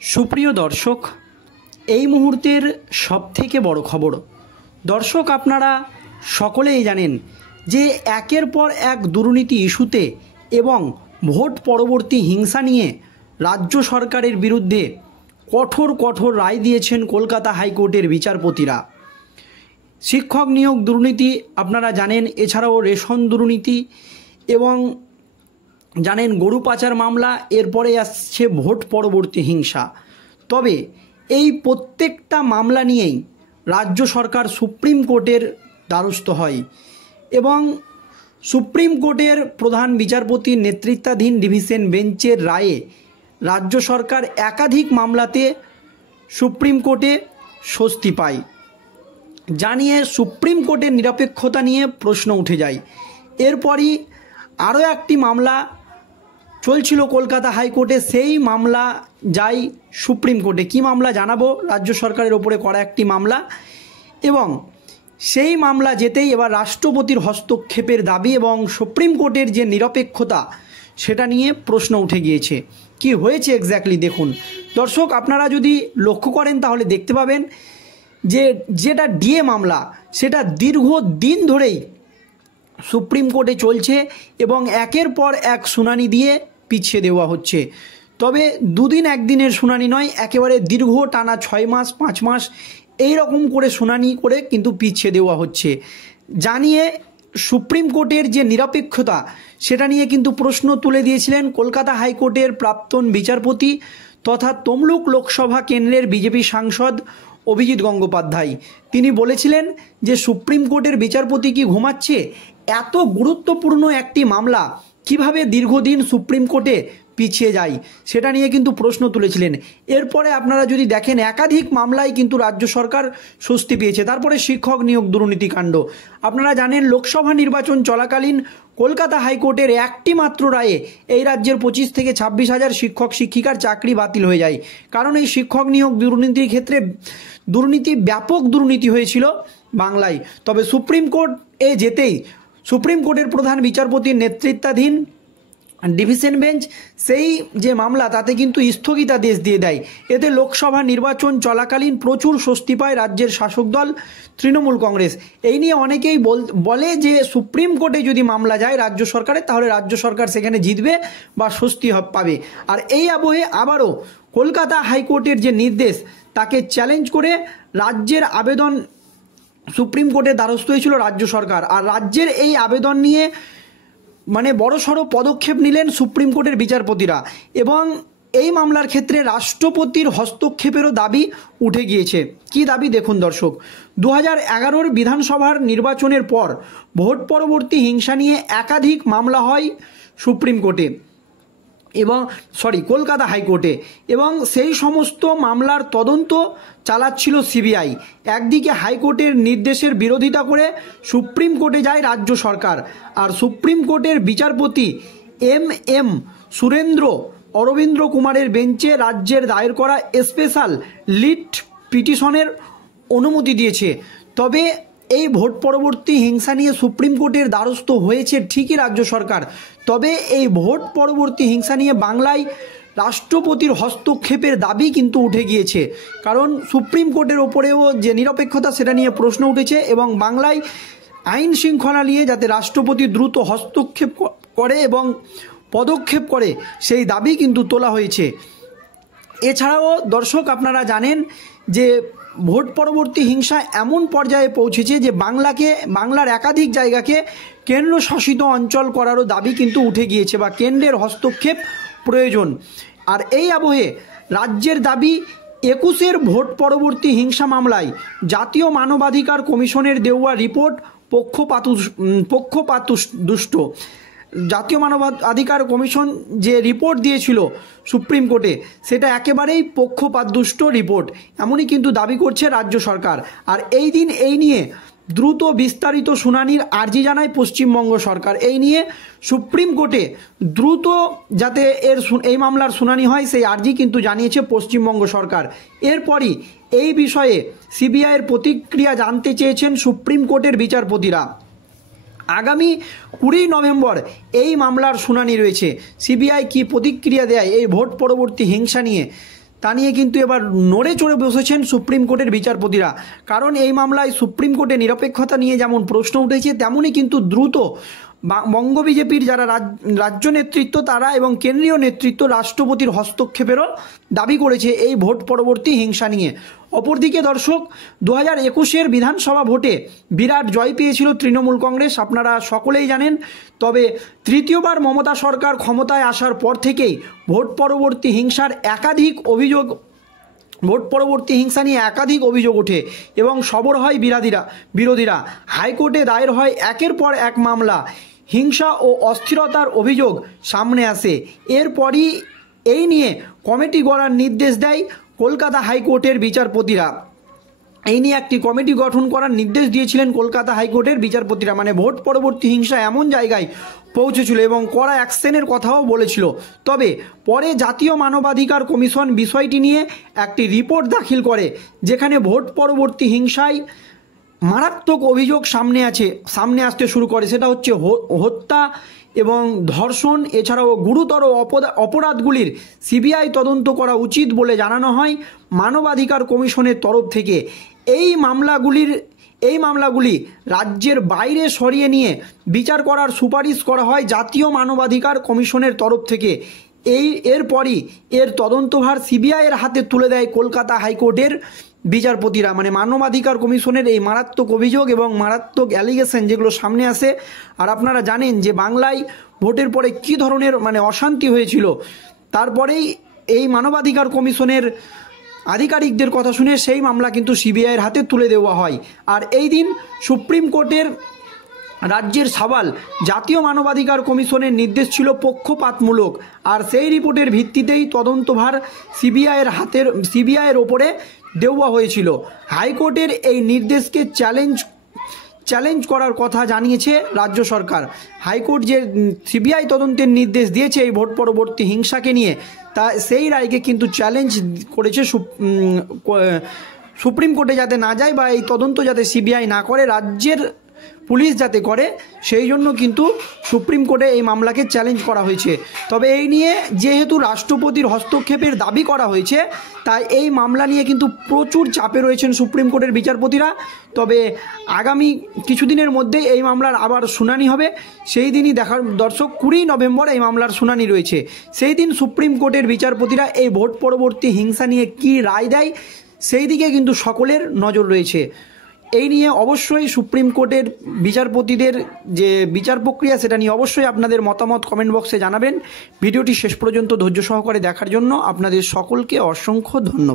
সুপ্রিয় দর্শক, এই মুহূর্তের সবথেকে বড় খবর। দর্শক, আপনারা সকলেই জানেন যে একের পর এক দুর্নীতি ইস্যুতে এবং ভোট পরবর্তী হিংসা নিয়ে রাজ্য সরকারের বিরুদ্ধে কঠোর কঠোর রায় দিয়েছেন কলকাতা হাইকোর্টের বিচারপতিরা। শিক্ষক নিয়োগ দুর্নীতি আপনারা জানেন, এছাড়াও রেশন দুর্নীতি এবং জানেন গরু পাচার মামলা, এরপরে আসছে ভোট পরবর্তী হিংসা। তবে এই প্রত্যেকটা মামলা নিয়েই রাজ্য সরকার সুপ্রিম কোর্টের দ্বারস্থ হয় এবং সুপ্রিম কোর্টের প্রধান বিচারপতির নেতৃত্বাধীন ডিভিশন বেঞ্চের রায়ে রাজ্য সরকার একাধিক মামলাতে সুপ্রিম কোর্টে স্বস্তি পায়। জানিয়ে সুপ্রিম কোর্টের নিরপেক্ষতা নিয়ে প্রশ্ন উঠে যায়। এরপরই আরও একটি মামলা চলছিল কলকাতা হাইকোর্টে, সেই মামলা যায় সুপ্রিম কোর্টে। কি মামলা জানাবো, রাজ্য সরকারের ওপরে করা একটি মামলা, এবং সেই মামলা যেতেই এবার রাষ্ট্রপতির হস্তক্ষেপের দাবি এবং সুপ্রিম কোর্টের যে নিরপেক্ষতা সেটা নিয়ে প্রশ্ন উঠে গিয়েছে। কি হয়েছে এক্স্যাক্টলি দেখুন দর্শক, আপনারা যদি লক্ষ্য করেন তাহলে দেখতে পাবেন যে যেটা ডিএ মামলা সেটা দীর্ঘদিন ধরেই সুপ্রিম কোর্টে চলছে এবং একের পর এক শুনানি দিয়ে পিছিয়ে দেওয়া হচ্ছে। তবে দুদিন একদিনের শুনানি নয়, একেবারে দীর্ঘ টানা 6 মাস 5 মাস এই রকম করে শুনানি করে কিন্তু পিছিয়ে দেওয়া হচ্ছে। জানিয়ে সুপ্রিম কোর্টের যে নিরপেক্ষতা সেটা নিয়ে কিন্তু প্রশ্ন তুলে দিয়েছিলেন কলকাতা হাইকোর্টের প্রাক্তন বিচারপতি তথা তমলুক লোকসভা কেন্দ্রের বিজেপি সাংসদ অভিজিৎ গঙ্গোপাধ্যায়। তিনি বলেছিলেন যে সুপ্রিম কোর্টের বিচারপতি কি ঘুমাচ্ছে? এত গুরুত্বপূর্ণ একটি মামলা কিভাবে দীর্ঘদিন সুপ্রিম কোর্টে পিছিয়ে যায় সেটা নিয়ে কিন্তু প্রশ্ন তুলেছিলেন। এরপরে আপনারা যদি দেখেন একাধিক মামলায় কিন্তু রাজ্য সরকার স্বস্তি পেয়েছে। তারপরে শিক্ষক নিয়োগ দুর্নীতিকাণ্ড, আপনারা জানেন লোকসভা নির্বাচন চলাকালীন কলকাতা হাইকোর্টের একটি মাত্র রায়ে এই রাজ্যের 25 থেকে 26 হাজার শিক্ষক শিক্ষিকার চাকরি বাতিল হয়ে যায়। কারণ এই শিক্ষক নিয়োগ দুর্নীতির ক্ষেত্রে ব্যাপক দুর্নীতি হয়েছিল বাংলায়। তবে সুপ্রিম কোর্টে যেতেই সুপ্রিম কোর্টের প্রধান বিচারপতির নেতৃত্বাধীন ডিভিশন বেঞ্চ সেই যে মামলা তাতে কিন্তু স্থগিতাদেশ দিয়ে দেয়। এতে লোকসভা নির্বাচন চলাকালীন প্রচুর স্বস্তি পায় রাজ্যের শাসক দল তৃণমূল কংগ্রেস। এই নিয়ে অনেকেই বলে যে সুপ্রিম কোর্টে যদি মামলা যায় রাজ্য সরকারের, তাহলে রাজ্য সরকার সেখানে জিতবে বা স্বস্তি পাবে। আর এই আবহে আবারও কলকাতা হাইকোর্টের যে নির্দেশ তাকে চ্যালেঞ্জ করে রাজ্যের আবেদন সুপ্রিম কোর্টে দ্বারস্থ হয়েছিল রাজ্য সরকার। আর রাজ্যের এই আবেদন নিয়ে বড়সড় পদক্ষেপ নিলেন সুপ্রিম কোর্টের বিচারপতিরা এবং এই মামলার ক্ষেত্রে রাষ্ট্রপতির হস্তক্ষেপেরও দাবি উঠে গিয়েছে। কি দাবি দেখুন দর্শক, 2011 বিধানসভার নির্বাচনের পর ভোট পরবর্তী হিংসা নিয়ে একাধিক মামলা হয় সুপ্রিম কোর্টে এবং কলকাতা হাইকোর্টে, এবং সেই সমস্ত মামলার তদন্ত চালাচ্ছিল সিবিআই। একদিকে হাইকোর্টের নির্দেশের বিরোধিতা করে সুপ্রিম কোর্টে যায় রাজ্য সরকার, আর সুপ্রিম কোর্টের বিচারপতি এম সুরেন্দ্র অরবিন্দ্র কুমারের বেঞ্চে রাজ্যের দায়ের করা স্পেশাল লিট পিটিশনের অনুমতি দিয়েছে। তবে এই ভোট পরবর্তী হিংসা নিয়ে সুপ্রিম কোর্টের দ্বারস্থ হয়েছে ঠিকই রাজ্য সরকার, তবে এই ভোট পরবর্তী হিংসা নিয়ে বাংলায় রাষ্ট্রপতির হস্তক্ষেপের দাবি কিন্তু উঠে গিয়েছে। কারণ সুপ্রিম কোর্টের ওপরেও যে নিরপেক্ষতা সেটা নিয়ে প্রশ্ন উঠেছে এবং বাংলায় আইন শৃঙ্খলা নিয়ে যাতে রাষ্ট্রপতি দ্রুত হস্তক্ষেপ করে এবং পদক্ষেপ করে সেই দাবি কিন্তু তোলা হয়েছে। এছাড়াও দর্শক, আপনারা জানেন যে ভোট পরবর্তী হিংসা এমন পর্যায়ে পৌঁছেছে যে বাংলার একাধিক জায়গাকে কেন্দ্রশাসিত অঞ্চল করারও দাবি কিন্তু উঠে গিয়েছে বা কেন্দ্রের হস্তক্ষেপ প্রয়োজন। আর এই আবহে রাজ্যের দাবি 21 ভোট পরবর্তী হিংসা মামলায় জাতীয় মানবাধিকার কমিশনের দেওয়া রিপোর্ট পক্ষপাতদুষ্ট। জাতীয় মানবাধিকার কমিশন যে রিপোর্ট দিয়েছিল সুপ্রিম কোর্টে সেটা একেবারেই পক্ষপাতদুষ্ট রিপোর্ট, এমনই কিন্তু দাবি করছে রাজ্য সরকার। আর এই নিয়ে দ্রুত বিস্তারিত শুনানির আর্জি জানায় পশ্চিমবঙ্গ সরকার। এই নিয়ে সুপ্রিম কোর্টে দ্রুত যাতে এই মামলার শুনানি হয় সেই আর্জি কিন্তু জানিয়েছে পশ্চিমবঙ্গ সরকার। এরপরই এই বিষয়ে সিবিআইয়ের প্রতিক্রিয়া জানতে চেয়েছেন সুপ্রিম কোর্টের বিচারপতিরা। আগামী 20 নভেম্বর এই মামলার শুনানি রয়েছে। সিবিআই কি প্রতিক্রিয়া দেয় এই ভোট পরবর্তী হিংসা নিয়ে তা নিয়ে কিন্তু এবার নড়ে চড়ে বসেছেন সুপ্রিম কোর্টের বিচারপতিরা। কারণ এই মামলায় সুপ্রিম কোর্টে নিরপেক্ষতা নিয়ে যেমন প্রশ্ন উঠেছে, তেমনই কিন্তু দ্রুত বঙ্গ বিজেপির যারা রাজ্য নেতৃত্ব তারা এবং কেন্দ্রীয় নেতৃত্ব রাষ্ট্রপতির হস্তক্ষেপেরও দাবি করেছে এই ভোট পরবর্তী হিংসা নিয়ে। অপরদিকে দর্শক, 2021-এর বিধানসভা ভোটে বিরাট জয় পেয়েছিল তৃণমূল কংগ্রেস, আপনারা সকলেই জানেন। তবে তৃতীয়বার মমতা সরকার ক্ষমতায় আসার পর থেকেই ভোট পরবর্তী হিংসা নিয়ে একাধিক অভিযোগ ওঠে এবং সরব হয় বিরোধীরা। হাইকোর্টে দায়ের হয় একের পর এক মামলা, হিংসা ও অস্থিরতার অভিযোগ সামনে আসে। এরপরই এই নিয়ে কমিটি গড়ার নির্দেশ দেয় কলকাতা হাইকোর্টের বিচারপতিরা। এই নিয়ে একটি কমিটি গঠন করার নির্দেশ দিয়েছিলেন কলকাতা হাইকোর্টের বিচারপতিরা। মানে ভোট পরবর্তী হিংসা এমন জায়গায় পৌঁছেছিল এবং কড়া অ্যাকশনের কথাও বলেছিল। তবে পরে জাতীয় মানবাধিকার কমিশন বিষয়টি নিয়ে একটি রিপোর্ট দাখিল করে, যেখানে ভোট পরবর্তী হিংসায় মারাত্মক অভিযোগ সামনে আসতে শুরু করে। সেটা হচ্ছে হত্যা এবং ধর্ষণ, এছাড়াও গুরুতর অপরাধগুলির সিবিআই তদন্ত করা উচিত বলে জানানো হয় মানবাধিকার কমিশনের তরফ থেকে। এই মামলাগুলি রাজ্যের বাইরে সরিয়ে নিয়ে বিচার করার সুপারিশ করা হয় জাতীয় মানবাধিকার কমিশনের তরফ থেকে। এরপরই এর তদন্তভার সিবিআইয়ের হাতে তুলে দেয় কলকাতা হাইকোর্টের বিচারপতিরা। মানে মানবাধিকার কমিশনের এই মারাত্মক অভিযোগ এবং মারাত্মক অ্যালিগেশন যেগুলো সামনে আসে। আর আপনারা জানেন যে বাংলায় ভোটের পরে কী ধরনের অশান্তি হয়েছিল, তারপরেই এই মানবাধিকার কমিশনের আধিকারিকদের কথা শুনে সেই মামলা কিন্তু সিবিআইয়ের হাতে তুলে দেওয়া হয়। আর এই দিন সুপ্রিম কোর্টের রাজ্যের সওয়াল জাতীয় মানবাধিকার কমিশনের নির্দেশ ছিল পক্ষপাতমূলক, আর সেই রিপোর্টের ভিত্তিতেই তদন্তভার সিবিআইয়ের ওপরে দেওয়া হয়েছিল। হাইকোর্টের এই নির্দেশকে চ্যালেঞ্জ করার কথা জানিয়েছে রাজ্য সরকার। হাইকোর্ট যে সিবিআই তদন্তের নির্দেশ দিয়েছে এই ভোট পরবর্তী হিংসাকে নিয়ে, তা সেই রায়কে কিন্তু চ্যালেঞ্জ করেছে সুপ্রিম কোর্টে যাতে না যায় বা এই তদন্ত যাতে সিবিআই না করে, রাজ্যের পুলিশ যাতে করে, সেই জন্য কিন্তু সুপ্রিম কোর্টে এই মামলাকে চ্যালেঞ্জ করা হয়েছে। তবে এই নিয়ে যেহেতু রাষ্ট্রপতির হস্তক্ষেপের দাবি করা হয়েছে, তাই এই মামলা নিয়ে কিন্তু প্রচুর চাপে রয়েছেন সুপ্রিম কোর্টের বিচারপতিরা। তবে আগামী কিছুদিনের মধ্যেই এই মামলার আবার শুনানি হবে। সেই দিনই দেখার দর্শক, 20 নভেম্বর এই মামলার শুনানি রয়েছে। সেই দিন সুপ্রিম কোর্টের বিচারপতিরা এই ভোট পরবর্তী হিংসা নিয়ে কী রায় দেয়, সেই দিকে কিন্তু সকলের নজর রয়েছে। এই নিয়ে অবশ্যই সুপ্রিম কোর্টের বিচারপতিদের যে বিচার প্রক্রিয়া, সেটা নিয়ে অবশ্যই আপনাদের মতামত কমেন্ট বক্সে জানাবেন। ভিডিওটি শেষ পর্যন্ত ধৈর্য সহকারে দেখার জন্য আপনাদের সকলকে অসংখ্য ধন্যবাদ।